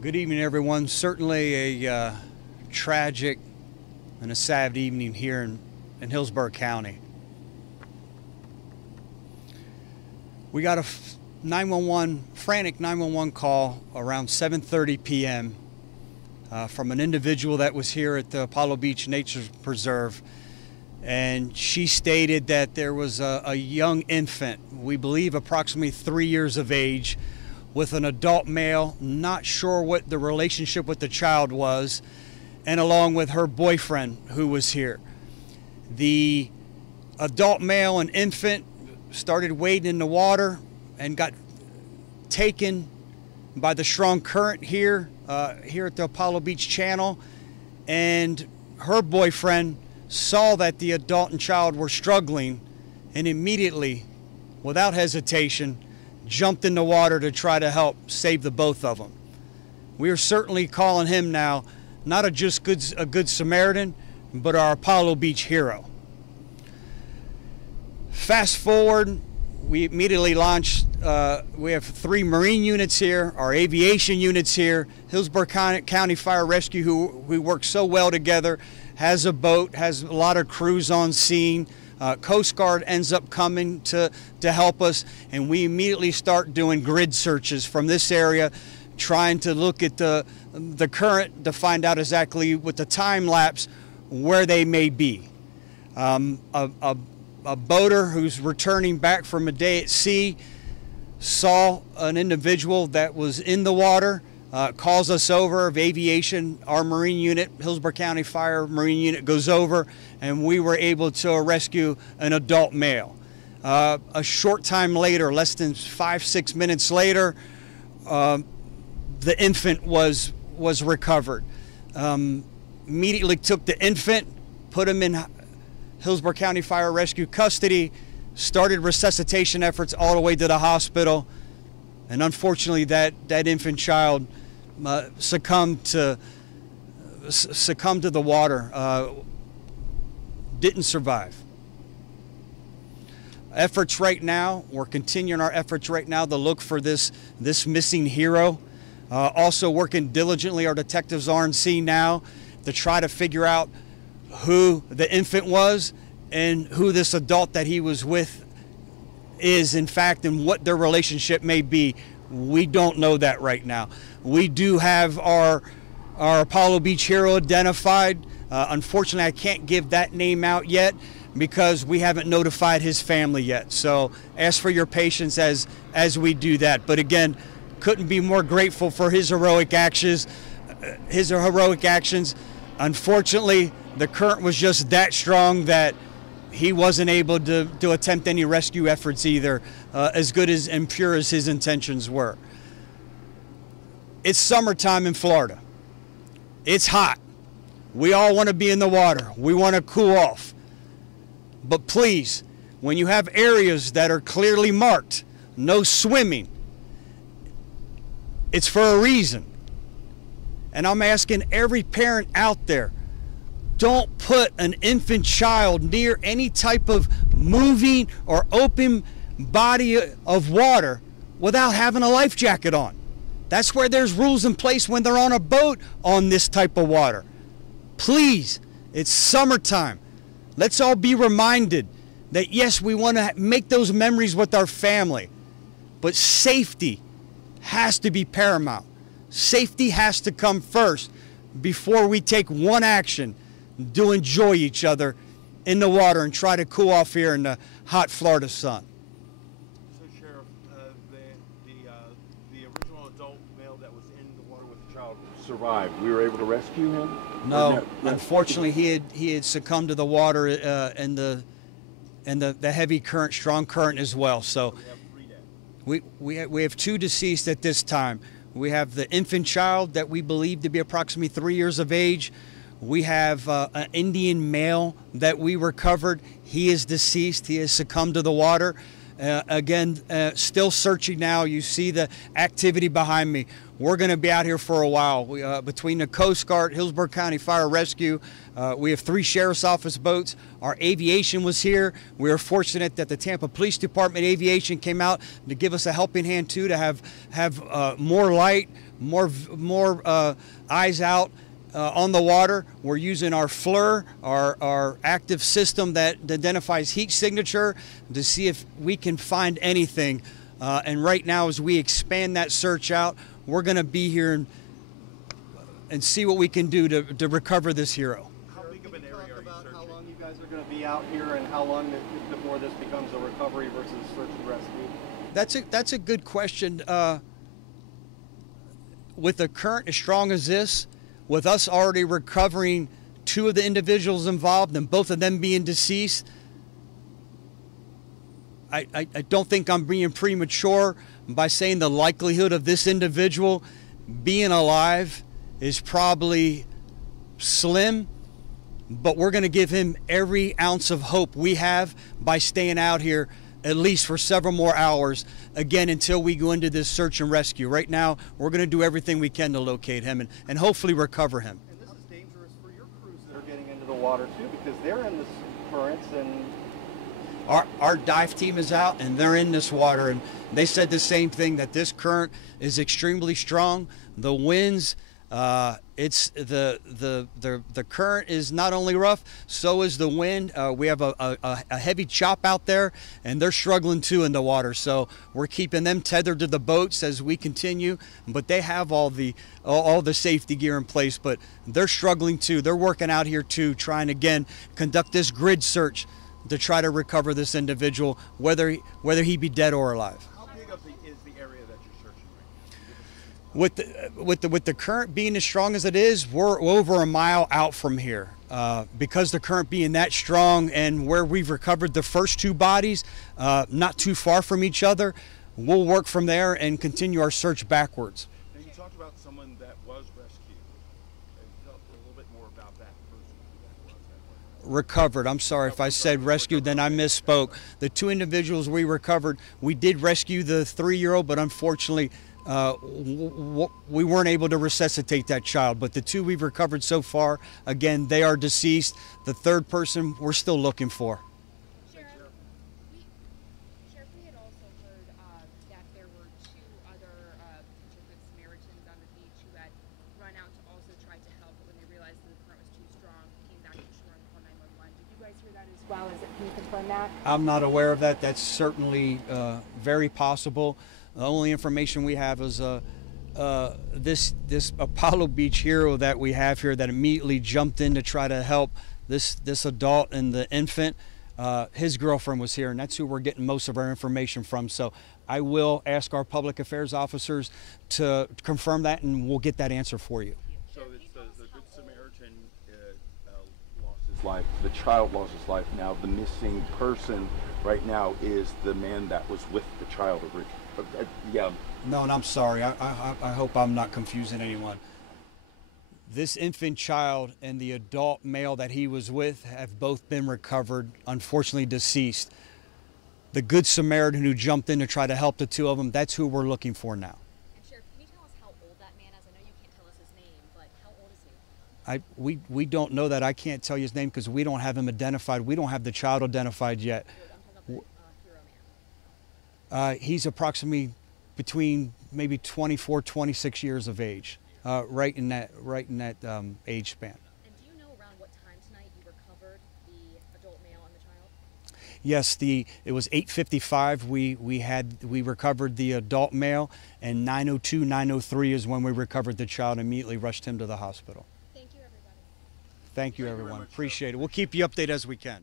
Good evening, everyone. Certainly a tragic and a sad evening here in Hillsborough County. We got a 911, frantic 911 call around 7:30 p.m. From an individual that was here at the Apollo Beach Nature Preserve, and she stated that there was a young infant, we believe approximately 3 years of age, with an adult male, not sure what the relationship with the child was, and along with her boyfriend who was here. The adult male and infant started wading in the water and got taken by the strong current here at the Apollo Beach Channel, and her boyfriend saw that the adult and child were struggling and immediately, without hesitation, jumped in the water to try to help save the both of them. We are certainly calling him now not a good Samaritan, but our Apollo Beach hero. Fast forward, we immediately launched, we have 3 Marine units here, our aviation units here, Hillsborough County Fire Rescue, who we work so well together, has a boat, has a lot of crews on scene. Coast Guard ends up coming to help us, and we immediately start doing grid searches from this area, trying to look at the current to find out exactly with the time lapse where they may be. A boater who's returning back from a day at sea saw an individual that was in the water, calls us over of aviation. Our Marine unit, Hillsborough County Fire Marine unit, goes over, and we were able to rescue an adult male. A short time later, less than 5-6 minutes later, the infant was recovered. Immediately took the infant, put him in Hillsborough County Fire Rescue custody, started resuscitation efforts all the way to the hospital, and unfortunately that infant child succumbed to the water, didn't survive. Efforts right now, we're continuing our efforts right now to look for this missing hero. Also working diligently, our detectives are on scene now to try to figure out who the infant was and who this adult that he was with is, in fact, and what their relationship may be. We don't know that right now. We do have our Apollo Beach hero identified. Unfortunately, I can't give that name out yet because we haven't notified his family yet. So ask for your patience as we do that. But again, couldn't be more grateful for his heroic actions. Unfortunately, the current was just that strong that he wasn't able to attempt any rescue efforts either, as good as and pure as his intentions were. It's summertime in Florida. It's hot. We all want to be in the water. We want to cool off. But please, when you have areas that are clearly marked, no swimming, it's for a reason. And I'm asking every parent out there, don't put an infant child near any type of moving or open body of water without having a life jacket on. That's where there's rules in place when they're on a boat on this type of water. Please, it's summertime. Let's all be reminded that yes, we want to make those memories with our family, but safety has to be paramount. Safety has to come first before we take one action to enjoy each other in the water and try to cool off here in the hot Florida sun. So, Sheriff, the original adult male that was in the water with the child survived. We were able to rescue him? No, unfortunately, he had succumbed to the water and the heavy current, strong current as well. So we have 2 deceased at this time. We have the infant child that we believe to be approximately 3 years of age. We have an Indian male that we recovered. He is deceased. He has succumbed to the water. Again, still searching now. You see the activity behind me. We're going to be out here for a while. Between the Coast Guard, Hillsborough County Fire Rescue, we have 3 Sheriff's Office boats. Our aviation was here. We were fortunate that the Tampa Police Department aviation came out to give us a helping hand too, to have more light, more eyes out on the water. We're using our FLIR, our active system that identifies heat signature, to see if we can find anything. And right now, as we expand that search out, we're going to be here and see what we can do to recover this hero. How big of an area are you searching? How long you guys are going to be out here, and how long before this becomes a recovery versus search and rescue? That's a good question. With a current as strong as this, with us already recovering 2 of the individuals involved and both of them being deceased, I don't think I'm being premature by saying the likelihood of this individual being alive is probably slim, but we're going to give him every ounce of hope we have by staying out here at least for several more hours, again, until we go into this search and rescue. Right now, we're going to do everything we can to locate him and hopefully recover him. And this is dangerous for your crews that are getting into the water too, because they're in the currents, and our dive team is out and they're in this water, and they said the same thing, that this current is extremely strong. The winds, it's the current is not only rough, so is the wind. We have a heavy chop out there, and they're struggling too in the water. So we're keeping them tethered to the boats as we continue. But they have all the safety gear in place, but they're struggling too. They're working out here too, trying again conduct this grid search to try to recover this individual, whether he be dead or alive. How big is the area that you're searching right now? With the current being as strong as it is, we're over a mile out from here. Because the current being that strong, and where we've recovered the first 2 bodies, not too far from each other, we'll work from there and continue our search backwards. Now, you talked about someone that was rescued. Tell a little bit more about that person that was. Recovered. I'm sorry if I said rescued, then I misspoke. The 2 individuals we recovered, we did rescue the 3-year-old, but unfortunately we weren't able to resuscitate that child. But the 2 we've recovered so far, again, they are deceased. The 3rd person we're still looking for. Sheriff, we had also heard that there were 2 other potential good Samaritans on the beach who had run out to also try to help, but when they realized that the current was too strong, came back to shore and called 911. Did you guys hear that as well? Can you confirm that? I'm not aware of that. That's certainly very possible. The only information we have is this Apollo Beach hero that we have here that immediately jumped in to try to help this adult and the infant. His girlfriend was here, and that's who we're getting most of our information from. So I will ask our public affairs officers to confirm that, and we'll get that answer for you. So it's the Good Samaritan lost his life. The child lost his life. Now the missing person right now is the man that was with the child. Yeah. No, and I'm sorry. I hope I'm not confusing anyone. This infant child and the adult male that he was with have both been recovered, unfortunately deceased. The Good Samaritan who jumped in to try to help the 2 of them, that's who we're looking for now. And Sheriff, can you tell us how old that man is? I know you can't tell us his name, but how old is he? We don't know that. I can't tell you his name because we don't have him identified. We don't have the child identified yet. I'm talking about the hero man. He's approximately between maybe 24, 26 years of age, right in that age span. And do you know around what time tonight you recovered the adult male and the child? Yes, it was 8:55. We recovered the adult male, and 9:02, 9:03 is when we recovered the child and immediately rushed him to the hospital. Thank you, everybody. Thank you, everyone. Appreciate it. We'll keep you updated as we can.